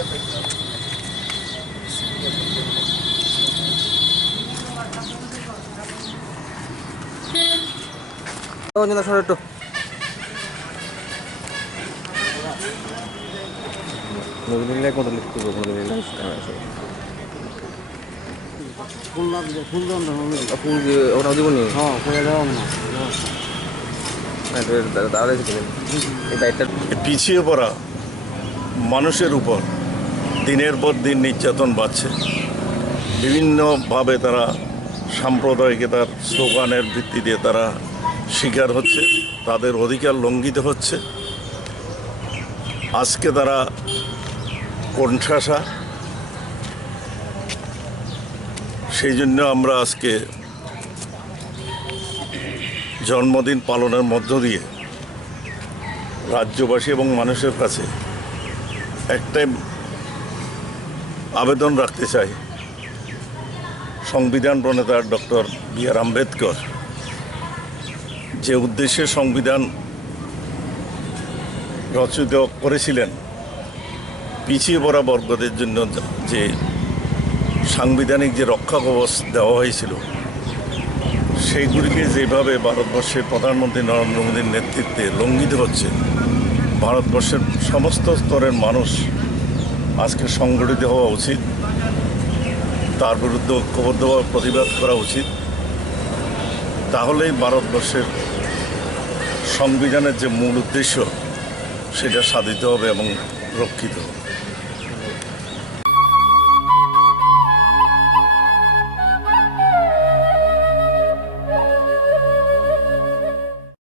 একটু ফুল ওটা দিব নি? হ্যাঁ করে দেওয়া না। পিছিয়ে পড়া মানুষের উপর দিনের পর দিন নির্যাতন বাড়ছে। বিভিন্নভাবে তারা সাম্প্রদায়িকতার স্লোগানের ভিত্তিতে তারা শিকার হচ্ছে, তাদের অধিকার লঙ্ঘিত হচ্ছে। আজকে তারা কোণঠাসা, সেই জন্য আমরা আজকে জন্মদিন পালনের মধ্য দিয়ে রাজ্যবাসী এবং মানুষের কাছে একটাই আবেদন রাখতে চাই, সংবিধান প্রণেতা ডক্টর বি.আর. আম্বেদকর যে উদ্দেশ্যে সংবিধান রচিত করেছিলেন, পিছিয়ে পড়া বর্গদের জন্য যে সাংবিধানিক যে রক্ষা কবচ দেওয়া হয়েছিল, সেইগুলিকে যেভাবে ভারতবর্ষের প্রধানমন্ত্রী নরেন্দ্র মোদীর নেতৃত্বে লঙ্ঘিত হচ্ছে, ভারতবর্ষের সমস্ত স্তরের মানুষ আজকে সংগঠিত হওয়া উচিত, তার বিরুদ্ধে ঐক্যবদ্ধভাবে প্রতিবাদ করা উচিত। তাহলেই ভারতবর্ষের সংবিধানের যে মূল উদ্দেশ্য সেটা সাধিত হবে এবং রক্ষিত হবে।